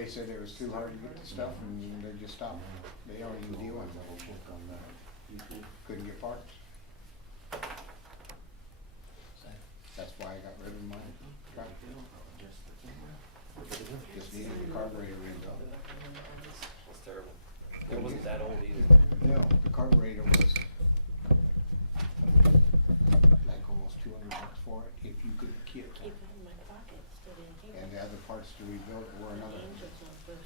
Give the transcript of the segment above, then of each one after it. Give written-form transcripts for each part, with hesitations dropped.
They said it was too hard to get the stuff and they just stopped. They don't even deal with it. Couldn't get parts. That's why I got rid of mine. Just needed the carburetor rebuilt. That's terrible. It wasn't that old either. No, the carburetor was like almost $200 for it, if you could get Keep it. it in my pocket, still in here. And the other parts to rebuild it were another,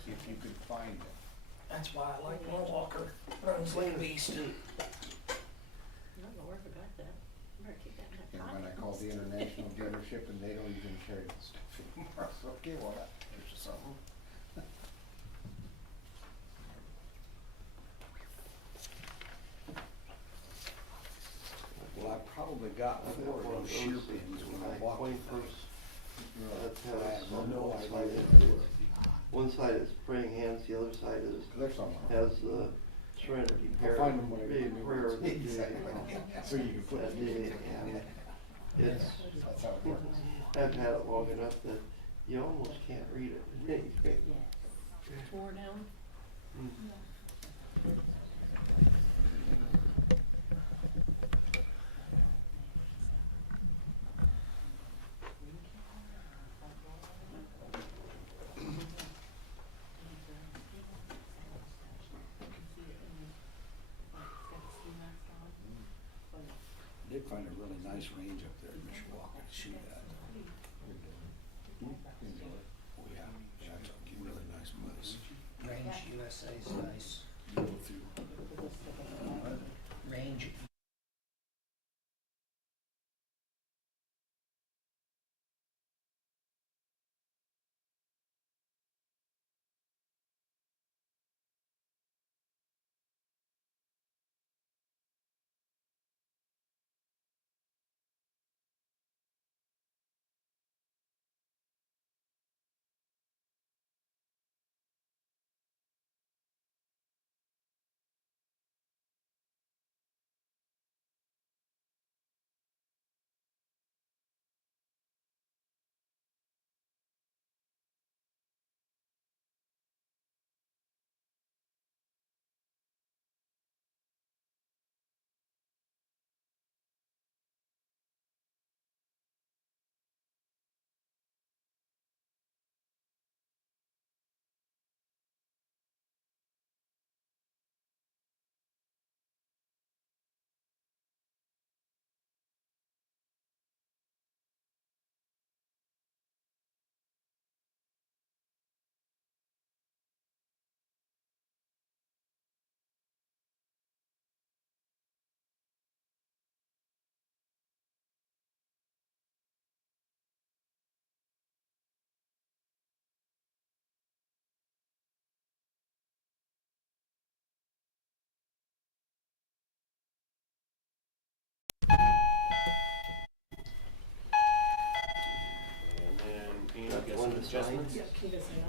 if you could find it. That's why I like my Walker. Runs like a beast. I don't know where I forgot that. I better keep that in my And pocket. when I called the international dealership and they don't even carry the stuff anymore, so okay, well, there's something. Well, I probably got four of those shear pins when I walked the first. I have no idea what they were. One side is praying hands, the other side is, They're somewhere. has the Serenity I'll find them when I Prayer, get them. prayer of the day. So you can put That it day, in. and it's, That's how it works. I've had it long enough that you almost can't read it. Tore down. Did find a really nice range up there in Mishawaka to shoot at. Oh yeah, that's a really nice place. Range USA is nice. You go through. Range. And then, you That's got one some to sign. adjustments? Yep, keep it in.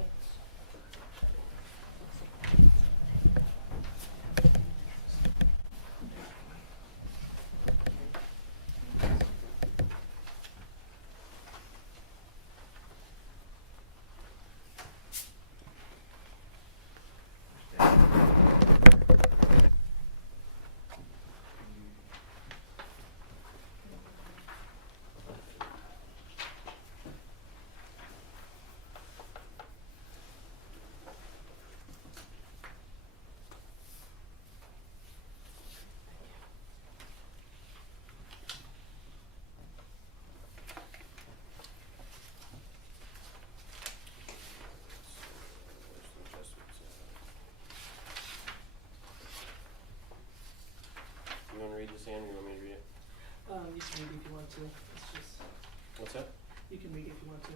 You wanna read this in, or you want me to read it? You can read if you want to. It's just, What's that? you can read if you want to.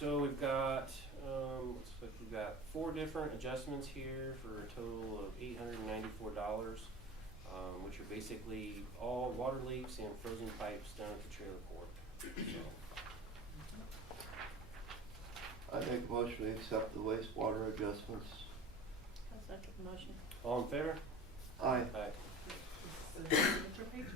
So we've got, looks like we've got 4 different adjustments here for a total of $894, which are basically all water leaks and frozen pipes down at the trailer court. So, I make a motion to accept the wastewater adjustments. I'll second the motion. all in favor? Aye. Aye. This is the signature page.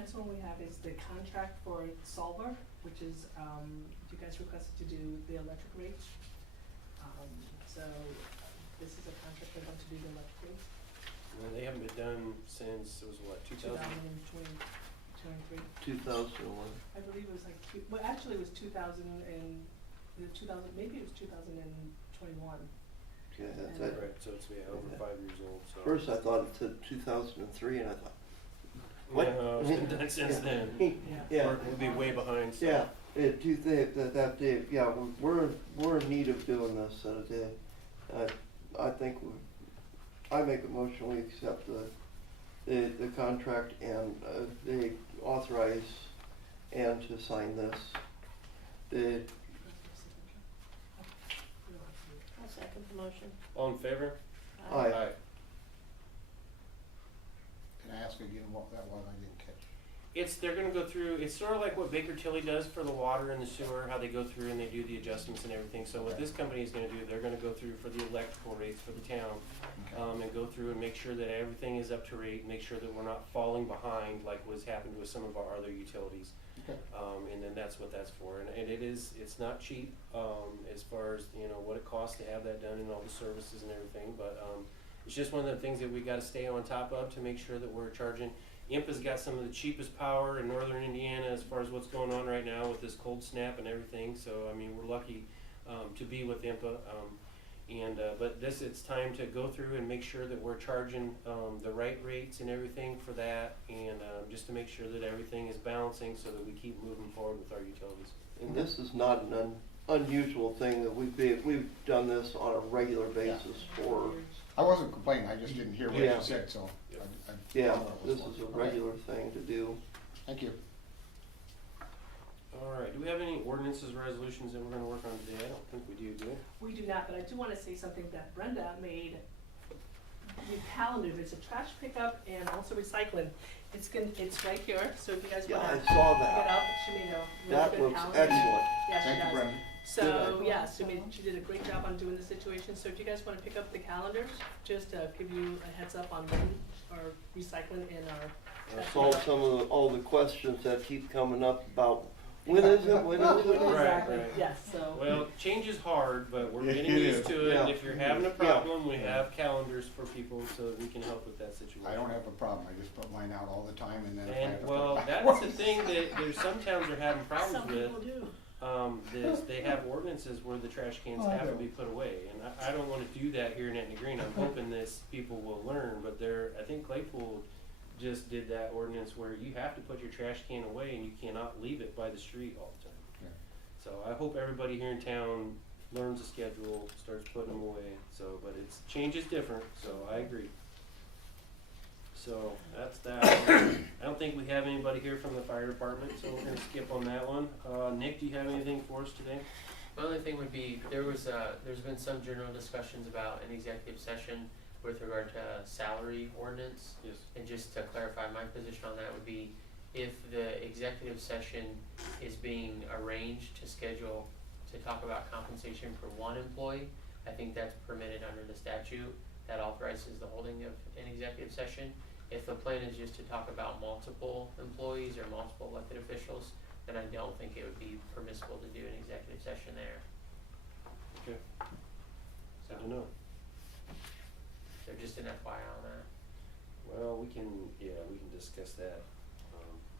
next one we have is the contract for Solver, which is, you guys requested to do the electric rates. So this is a contract for them to do the electric rates, They haven't been done since, it was what, 2000? 2023. 2001. I believe it was like well, actually it was 2000 and, maybe it was 2021. Yeah, that's And- it. Right, so it's, over Yeah. 5 years old, so. First I thought it said 2003 and I thought, what? No, it's been done since then. Yeah. Yeah. We'll be way behind, so. Yeah, do think that day, yeah, we're in need of doing this, I think I make a motion, we accept the contract and, they authorize Ann to sign this. The, I'll second the motion. All in favor? Aye. Can I ask again what that was? I didn't catch. They're gonna go through, it's sort of like what Baker Tilly does for the water and the sewer, how they go through and they do the adjustments and everything. So what this company is gonna do, they're gonna go through for the electrical rates for the town, Okay. and go through and make sure that everything is up to rate, make sure that we're not falling behind like what's happened with some of our other utilities. Okay. And then that's what that's for, and it's not cheap, as far as, what it costs to have that done and all the services and everything, but, it's just one of the things that we gotta stay on top of to make sure that we're charging. IMPA's got some of the cheapest power in northern Indiana as far as what's going on right now with this cold snap and everything, so, I mean, we're lucky, to be with IMPA, but it's time to go through and make sure that we're charging, the right rates and everything for that, and, just to make sure that everything is balancing so that we keep moving forward with our utilities. and this is not an unusual thing that we've done this on a regular basis for, I wasn't complaining, I just didn't hear what Yeah. you said, so. Yep. I yeah, thought it was this one. is a Okay. regular thing to do. Thank you. All right, do we have any ordinances, resolutions that we're gonna work on today? I don't think we do we? We do not, but I do wanna say something that Brenda made. The calendar, there's a trash pickup and also recycling. It's right here, so if you guys Yeah, wanna I pick saw it that. up, she made a really That good looks calendar. excellent. Yeah, she Thank you, does. Brenda. So, Good. yeah, she did a great job on doing the situation, so if you guys wanna pick up the calendars, just to give you a heads up on when our recycling and our. trash Solve pickup. some of all the questions that keep coming up about, when is it? Exactly, right. yes, so. Well, change is hard, but we're Yeah, getting it used is. to it. Yeah. If you're having a Yeah. problem, we have calendars for people so that we can help with that situation. I don't have a problem, I just put mine out all the time and then if I have And, to well, put it back. that's the thing that there's some towns are having problems Some with. people do. Is they have ordinances where the trash cans Oh, I have to know. be put away, and I don't wanna do that here in Etna Green. I'm hoping this people will learn, but I think Claypool just did that ordinance where you have to put your trash can away and you cannot leave it by the street all the time. Yeah. So I hope everybody here in town learns a schedule, starts putting them away, so, but change is different, so I agree. So, that's that. I don't think we have anybody here from the fire department, so we're gonna skip on that one. Nick, do you have anything for us today? My only thing would be, there's been some general discussions about an executive session with regard to salary ordinance. Yes. And just to clarify, my position on that would be, if the executive session is being arranged to schedule to talk about compensation for one employee, I think that's permitted under the statute that authorizes the holding of an executive session. If the plan is just to talk about multiple employees or multiple elected officials, then I don't think it would be permissible to do an executive session there. Okay, So, good to know. so just an FYI on that. Well, we can discuss that.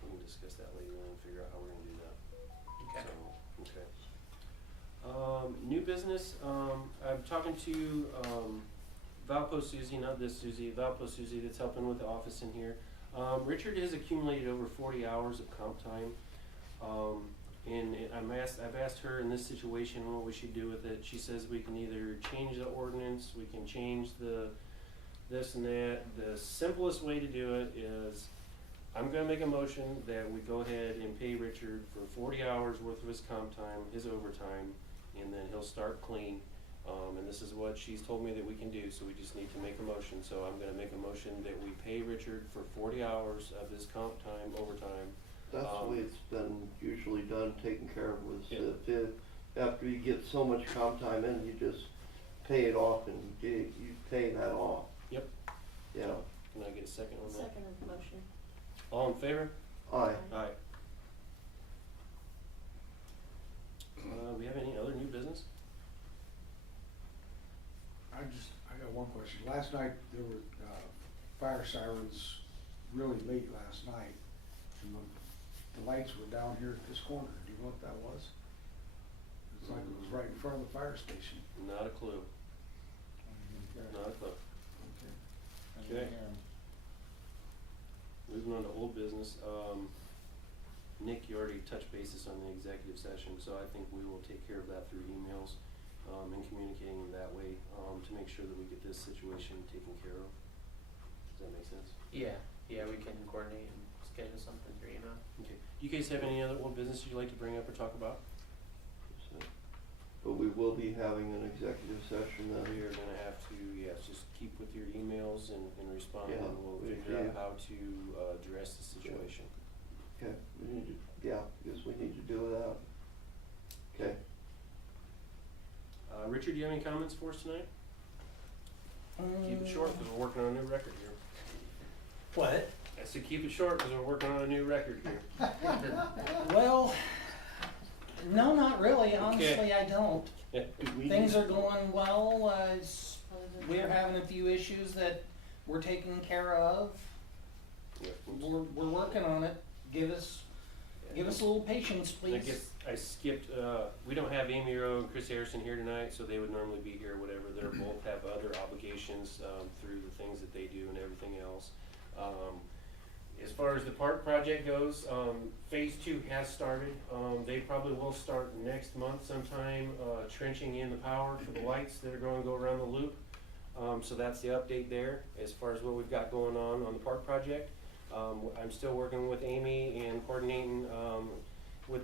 We can discuss that later and figure out how we're gonna do that. Okay. So, okay. New business, I'm talking to, Valpo Susie, not this Susie, Valpo Susie that's helping with the office in here. Richard has accumulated over 40 hours of comp time. I've asked her in this situation what we should do with it. She says we can either change the ordinance, we can change this and that. The simplest way to do it is, I'm gonna make a motion that we go ahead and pay Richard for 40 hours worth of his comp time, his overtime, and then he'll start clean. And this is what she's told me that we can do, so we just need to make a motion. So I'm gonna make a motion that we pay Richard for 40 hours of his comp time, overtime. That's the way it's been usually done, taken care of, was Yeah. after you get so much comp time in, you just pay it off and you pay that off. Yep. Yeah. Can I get a second on that? Second of the motion. All in favor? Aye. Aye. We have any other new business? I got one question. Last night, there were, fire sirens really late last night, and the lights were down here at this corner. Do you know what that was? It's like it was right in front of the fire station. Not a clue. Not a clue. Okay. Moving on to old business, Nick, you already touched bases on the executive session, so I think we will take care of that through emails, and communicating that way, to make sure that we get this situation taken care of. Does that make sense? Yeah, we can coordinate and schedule something through email. Okay. Do you guys have any other old business you'd like to bring up or talk about? But we will be having an executive session then. We are gonna have to, yes, just keep with your emails and respond, Yeah, and we'll we figure out do. how to, address the situation. Okay, we need to, yeah, because we need to do that. Okay. Richard, do you have any comments for us tonight? Keep it short, because we're working on a new record here. What? I said keep it short, because we're working on a new record here. Well, no, not really. Honestly, I don't. Do we Things need- are going well. We're having a few issues that we're taking care of. Yeah, oops. We're working on it. Give us a little patience, I please. guess I skipped, we don't have Amy Rowe and Chris Harrison here tonight, so they would normally be here, whatever. They're both have other obligations, through the things that they do and everything else. As far as the park project goes, phase 2 has started. They probably will start next month sometime, trenching in the power for the lights that are going to go around the loop. So that's the update there as far as what we've got going on the park project. I'm still working with Amy and coordinating, with,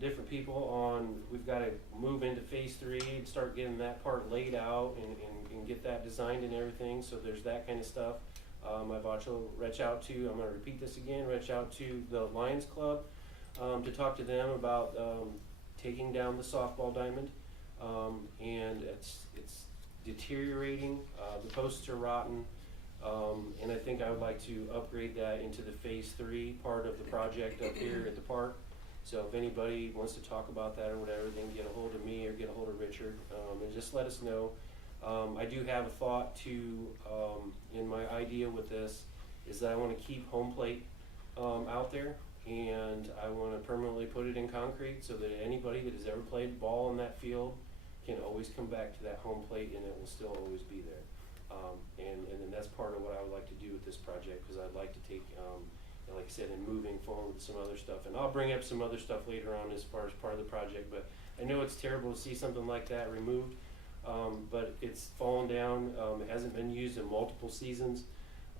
different people on, we've gotta move into phase 3 and start getting that part laid out and get that designed and everything, so there's that kind of stuff. I've also reached out to, I'm gonna repeat this again, reach out to the Lions Club, to talk to them about, taking down the softball diamond. And it's deteriorating, the posts are rotten, and I think I would like to upgrade that into the phase 3 part of the project up here at the park. So if anybody wants to talk about that or whatever, they can get a hold of me or get a hold of Richard, and just let us know. I do have a thought to, in my idea with this, is that I wanna keep home plate, out there, and I wanna permanently put it in concrete so that anybody that has ever played ball in that field can always come back to that home plate and it will still always be there. And then that's part of what I would like to do with this project, because I'd like to take, and like I said, and moving forward with some other stuff, and I'll bring up some other stuff later on as far as part of the project, but I know it's terrible to see something like that removed, but it's fallen down, it hasn't been used in multiple seasons,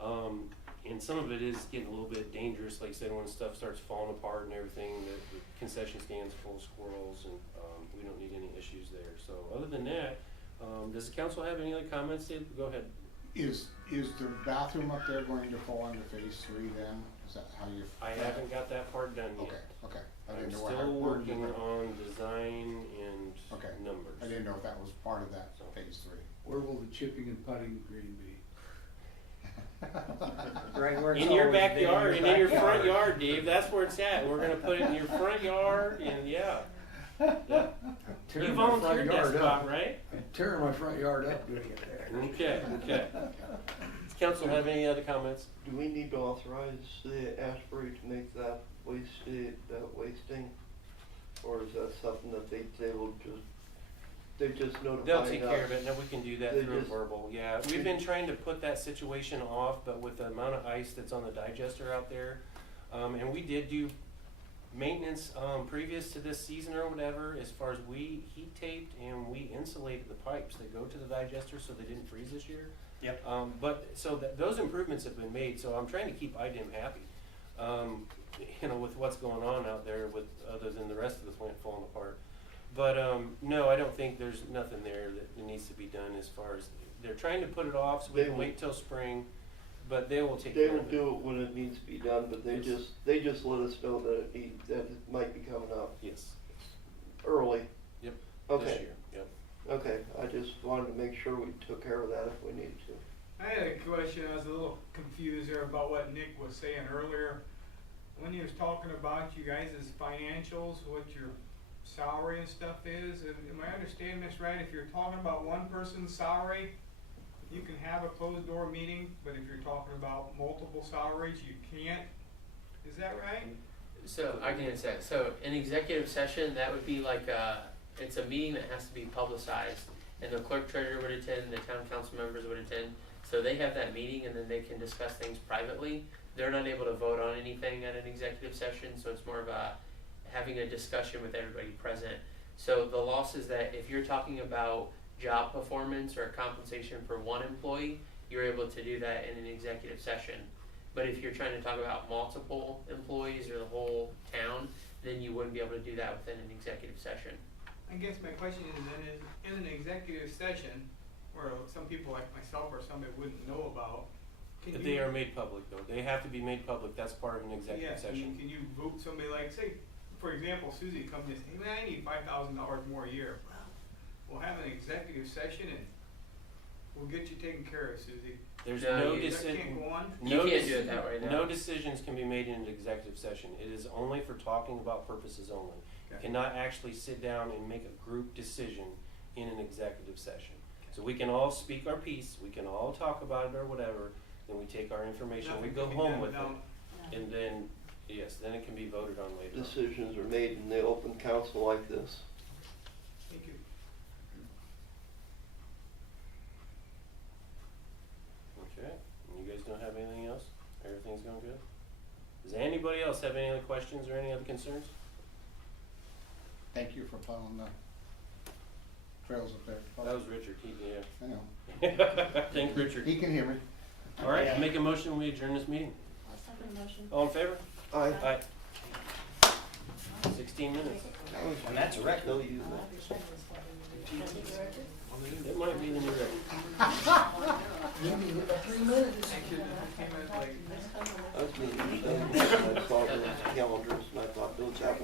and some of it is getting a little bit dangerous, like I said, when stuff starts falling apart and everything, the concession stands full of squirrels, and we don't need any issues there. So other than that, does the council have any other comments? Dave? Go ahead. Is the bathroom up there going to fall under phase 3 then? Is that how you? I haven't got that part done yet. Okay. I I'm didn't know still where working on design and Okay. numbers. I didn't know if that was part of that phase 3. Where will the chipping and putting green be? Right where it's In your always been, backyard and in your front backyard. yard, Dave, that's where it's at. We're gonna put it in your front yard and yeah. Yeah. You Tearing my front volunteered that yard spot, up. right? I'm tearing my front yard up doing it there. Okay. Does council have any other comments? Do we need to authorize the Ashbury to make that wasting? Or is that something that they will just notify us? They'll take care of it, and then we can do that They through just- verbal, yeah. We've been trying to put that situation off, but with the amount of ice that's on the digester out there, and we did do maintenance, previous to this season or whatever, as far as we heat taped and we insulated the pipes that go to the digester so they didn't freeze this year. Yep. But, so those improvements have been made, so I'm trying to keep IDIM happy, with what's going on out there with, other than the rest of the plant falling apart. But, no, I don't think there's nothing there that needs to be done as far as, they're trying to put it off so we They can will- wait till spring, but they will take They care will of it. do it when it needs to be done, but they Yes. just let us know that it might be coming up Yes, early. Yep, this Okay, year, yep. okay, I just wanted to make sure we took care of that if we needed to. I had a question. I was a little confused there about what Nick was saying earlier. when he was talking about you guys' financials, what your salary and stuff is, am I understanding this right? If you're talking about one person's salary, you can have a closed door meeting, but if you're talking about multiple salaries, you can't? Is that right? So I can answer that. So an executive session, that would be like it's a meeting that has to be publicized, and the clerk treasurer would attend, the town council members would attend. So they have that meeting, and then they can discuss things privately. They're not able to vote on anything at an executive session, so it's more of having a discussion with everybody present. So the loss is that if you're talking about job performance or compensation for one employee, you're able to do that in an executive session. But if you're trying to talk about multiple employees or the whole town, then you wouldn't be able to do that within an executive session. I guess my question is then, in an executive session, where some people like myself or somebody wouldn't know about, can They you? are made public though. They have to be made public. That's part of an executive Yeah, session. can you vote somebody like, say, for example, Susie comes in and says, hey man, I need $5,000 more a year. Well, we'll have an executive session and we'll get you taken care of, Susie. There's No, no you- That decision. can't go on? You can't do it that way, no. No decisions can be made in an executive session. It is only for talking about purposes only. You Okay. cannot actually sit down and make a group decision in an executive session. So we can all speak our piece, we can all talk about it or whatever, then we take our information, we Nothing go can be home done with it. without- And then, yes, then it can be voted on later on. Decisions are made in the open council like this. Thank you. Okay, and you guys don't have anything else? Everything's going good? Does anybody else have any other questions or any other concerns? Thank you for plowing the trails up there. That was Richard, yeah. I know. Thank Richard. He can hear me. All right, I make a motion, we adjourn this meeting. I'll second the motion. All in favor? Aye. Aye. 16 minutes. And that's a record. They'll use I'll that. have your second this one. Can you correct it? That might be the new record. Give me 3 minutes. Actually, this came out like. I was meeting with them, and I saw those calendars, and I thought those happened.